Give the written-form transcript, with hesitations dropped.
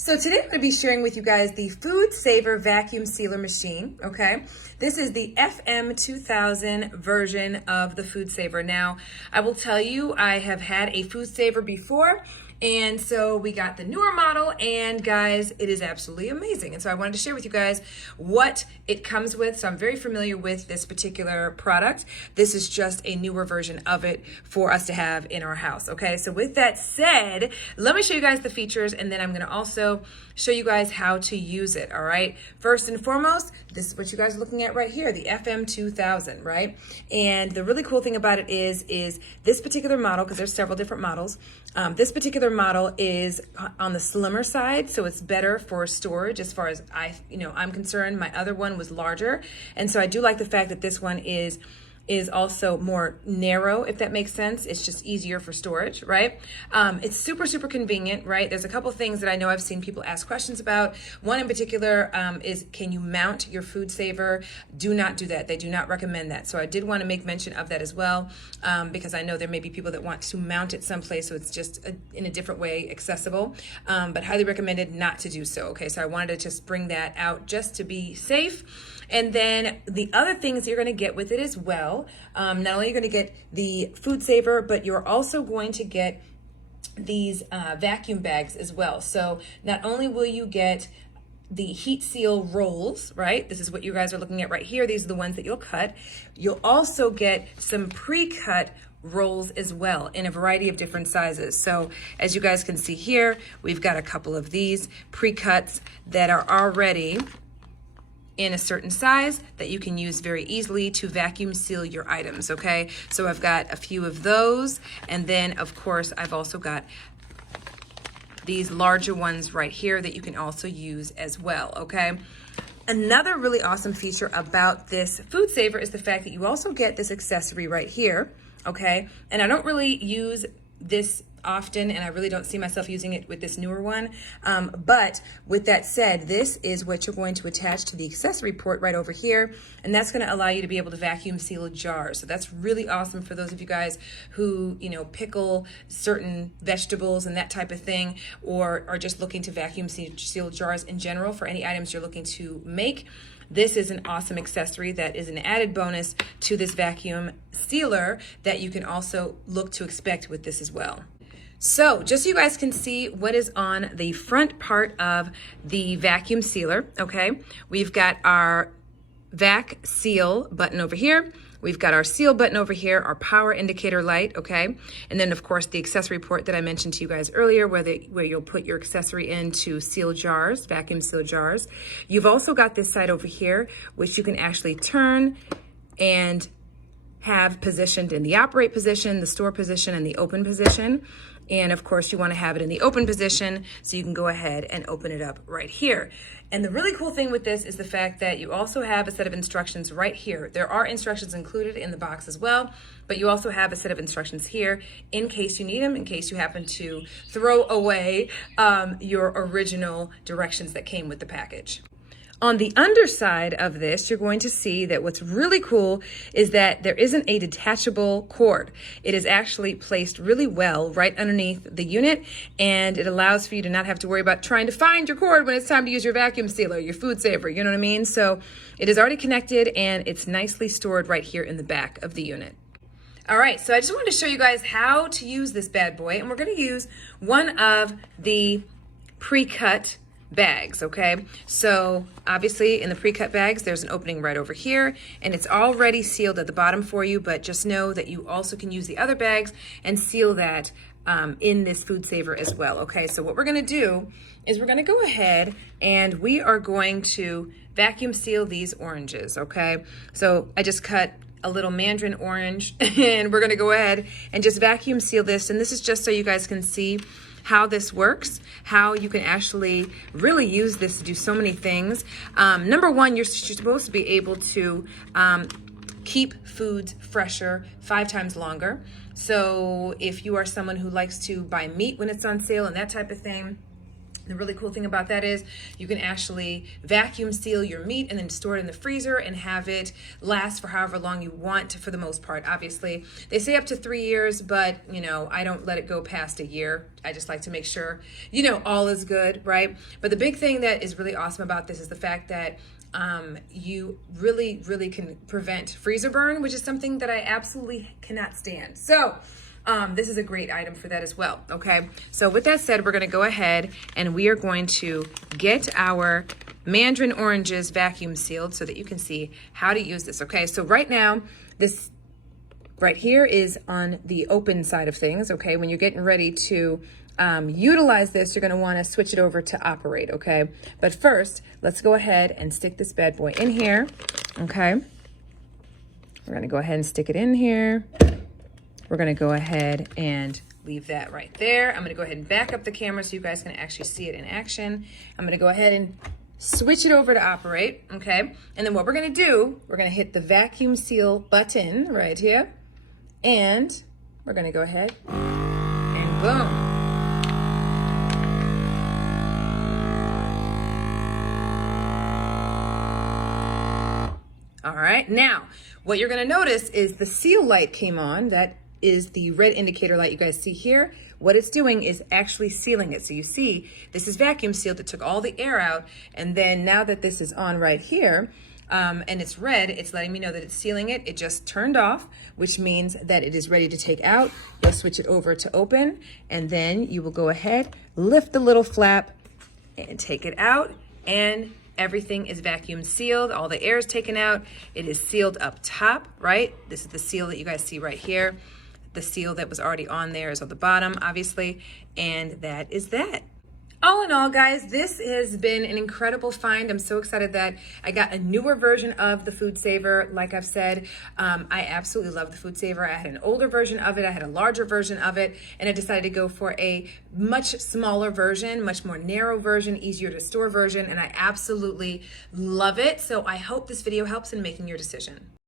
So today I'm going to be sharing with you guys the Food Saver Vacuum Sealer Machine, okay? This is the FM2000 version of the Food Saver. Now, I will tell you, I have had a Food Saver before, and so we got the newer model, and guys, it is absolutely amazing. And so I wanted to share with you guys what it comes with. So I'm very familiar with this particular product. This is just a newer version of it for us to have in our house, okay? So with that said, let me show you guys the features, and then I'm gonna also show you guys how to use it, all right? First and foremost, this is what you guys are looking at right here, the FM2000, right? And the really cool thing about it is this particular model, because there's several different models, this particular model is on the slimmer side, so it's better for storage as far as I'm concerned. My other one was larger, and so I do like the fact that this one is also more narrow, if that makes sense. It's just easier for storage, right? It's super, super convenient, right? There's a couple things that I know I've seen people ask questions about. One in particular is, can you mount your Food Saver? Do not do that. They do not recommend that. So I did want to make mention of that as well, because I know there may be people that want to mount it someplace so it's just in a different way accessible, but highly recommended not to do so, okay? So I wanted to just bring that out just to be safe. And then the other things you're going to get with it as well, not only are you going to get the Food Saver, but you're also going to get these vacuum bags as well. So not only will you get the heat seal rolls, right? This is what you guys are looking at right here. These are the ones that you'll cut. You'll also get some pre-cut rolls as well in a variety of different sizes. So as you guys can see here, we've got a couple of these pre-cuts that are already in a certain size that you can use very easily to vacuum seal your items, okay? So I've got a few of those, and then of course I've also got these larger ones right here that you can also use as well, okay? Another really awesome feature about this Food Saver is the fact that you also get this accessory right here, okay? And I don't really use this often, and I really don't see myself using it with this newer one, but with that said, this is what you're going to attach to the accessory port right over here, and that's going to allow you to be able to vacuum seal jars. So that's really awesome for those of you guys who pickle certain vegetables and that type of thing, or are just looking to vacuum seal jars in general for any items you're looking to make. This is an awesome accessory that is an added bonus to this vacuum sealer that you can also look to expect with this as well. So just so you guys can see what is on the front part of the vacuum sealer, okay? We've got our vac seal button over here. We've got our seal button over here, our power indicator light, okay? And then of course the accessory port that I mentioned to you guys earlier where you'll put your accessory in to seal jars, vacuum seal jars. You've also got this side over here, which you can actually turn and have positioned in the operate position, the store position, and the open position. And of course you want to have it in the open position so you can go ahead and open it up right here. And the really cool thing with this is the fact that you also have a set of instructions right here. There are instructions included in the box as well, but you also have a set of instructions here in case you need them, in case you happen to throw away your original directions that came with the package. On the underside of this, you're going to see that what's really cool is that there isn't a detachable cord. It is actually placed really well right underneath the unit, and it allows for you to not have to worry about trying to find your cord when it's time to use your vacuum sealer, your Food Saver, you know what I mean? So it is already connected, and it's nicely stored right here in the back of the unit. All right, so I just wanted to show you guys how to use this bad boy, and we're gonna use one of the pre-cut bags, okay? So obviously in the pre-cut bags, there's an opening right over here, and it's already sealed at the bottom for you, but just know that you also can use the other bags and seal that in this Food Saver as well, okay? So what we're gonna do is we're gonna go ahead and we are going to vacuum seal these oranges, okay? So I just cut a little mandarin orange and we're gonna go ahead and just vacuum seal this, and this is just so you guys can see how this works, how you can actually really use this to do so many things. Number one, you're supposed to be able to keep foods fresher 5 times longer. So if you are someone who likes to buy meat when it's on sale and that type of thing, The really cool thing about that is you can actually vacuum seal your meat and then store it in the freezer and have it last for however long you want for the most part. Obviously, they say up to 3 years, but you know, I don't let it go past a year. I just like to make sure, you know, all is good, right? But the big thing that is really awesome about this is the fact that you really can prevent freezer burn, which is something that I absolutely cannot stand. So this is a great item for that as well, okay? So with that said, we're gonna go ahead and we are going to get our mandarin oranges vacuum sealed so that you can see how to use this, okay? So right now, this right here is on the open side of things, okay? When you're getting ready to utilize this, you're gonna wanna switch it over to operate, okay? But first, let's go ahead and stick this bad boy in here, okay? We're gonna go ahead and stick it in here. We're gonna go ahead and leave that right there. I'm gonna go ahead and back up the camera so you guys can actually see it in action. I'm gonna go ahead and switch it over to operate, okay? And then what we're gonna do, we're gonna hit the vacuum seal button right here, and we're gonna go ahead and boom. All right, now what you're gonna notice is the seal light came on. That is the red indicator light you guys see here. What it's doing is actually sealing it. So you see, this is vacuum sealed. It took all the air out. And then now that this is on right here, and it's red, it's letting me know that it's sealing it. It just turned off, which means that it is ready to take out. You'll switch it over to open, and then you will go ahead, lift the little flap and take it out, and everything is vacuum sealed. All the air is taken out. It is sealed up top, right? This is the seal that you guys see right here. The seal that was already on there is on the bottom, obviously, and that is that. All in all, guys, this has been an incredible find. I'm so excited that I got a newer version of the Food Saver. Like I've said, I absolutely love the Food Saver. I had an older version of it, I had a larger version of it, and I decided to go for a much smaller version, much more narrow version, easier to store version, and I absolutely love it. So I hope this video helps in making your decision.